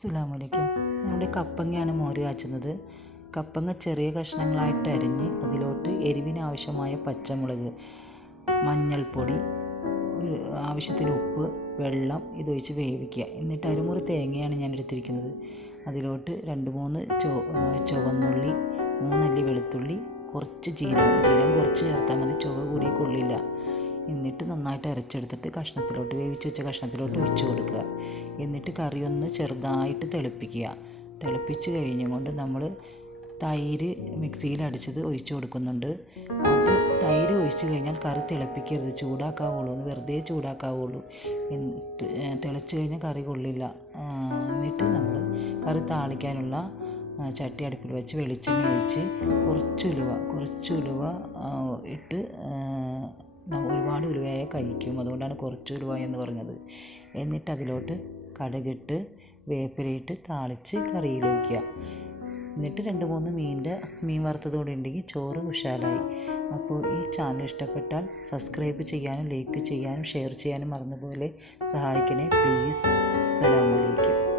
അസ്സലാമലൈക്കും. നമ്മുടെ കപ്പങ്ങയാണ് മോര് കാച്ചുന്നത്. കപ്പങ്ങ ചെറിയ കഷ്ണങ്ങളായിട്ട് അരിഞ്ഞ് അതിലോട്ട് എരിവിനാവശ്യമായ പച്ചമുളക് മഞ്ഞൾപ്പൊടി ആവശ്യത്തിന് ഉപ്പ് വെള്ളം ഇതൊഴിച്ച് വേവിക്കുക. എന്നിട്ട് അരമുറി തേങ്ങയാണ് ഞാൻ എടുത്തിരിക്കുന്നത് അതിലോട്ട് രണ്ട് മൂന്ന് ചോ ചുവന്നുള്ളി മൂന്നല്ലി വെളുത്തുള്ളി കുറച്ച് ജീരകം. ജീരകം കുറച്ച് ചേർത്താൽ മതി ചുവ കൂടിയ കൊള്ളില്ല എന്നിട്ട് നന്നായിട്ട് അരച്ചെടുത്തിട്ട് കഷ്ണത്തിലോട്ട് വേവിച്ച് വെച്ച കഷ്ണത്തിലോട്ട് ഒഴിച്ചു കൊടുക്കുക. എന്നിട്ട് കറി ഒന്ന് ചെറുതായിട്ട് തിളപ്പിക്കുക. തിളപ്പിച്ച് കഴിഞ്ഞും കൊണ്ട് നമ്മൾ തൈര് മിക്സിയിൽ അടിച്ചത് ഒഴിച്ചു കൊടുക്കുന്നുണ്ട്. അത് തൈര് ഒഴിച്ച് കഴിഞ്ഞാൽ കറി തിളപ്പിക്കരുത്. ചൂടാക്കാവുള്ളൂ. ഒന്ന് വെറുതെ ചൂടാക്കാവുള്ളൂ. തിളച്ച് കഴിഞ്ഞാൽ കറി കൊള്ളില്ല. എന്നിട്ട് നമ്മൾ കറി താളിക്കാനുള്ള ചട്ടി അടുപ്പിൽ വെച്ച് വെളിച്ചെണ്ണ ഒഴിച്ച് കുറച്ച് ഉലുവ കുറച്ച് ഉലുവ ഇട്ട് ഒരുപാട് ഉലുവയായ കഴിക്കും. അതുകൊണ്ടാണ് കുറച്ച് ഉലുവ എന്ന് പറഞ്ഞത്. എന്നിട്ട് അതിലോട്ട് കടുകിട്ട് വേപ്പിലയിട്ട് താളിച്ച് കറിയിൽ ഒഴിക്കുക. എന്നിട്ട് രണ്ട് മൂന്ന് മീനിന്റെ മീൻ വറുത്തത് കൂടി ഉണ്ടെങ്കിൽ ചോറ് ഉഷാലായി അപ്പോൾ ഈ ചാനൽ ഇഷ്ടപ്പെട്ടാൽ സബ്സ്ക്രൈബ് ചെയ്യാനും ലൈക്ക് ചെയ്യാനും ഷെയർ ചെയ്യാനും മറന്നുപോലെ സഹായിക്കണേ. പ്ലീസ്. അസ്സലാമലൈക്കും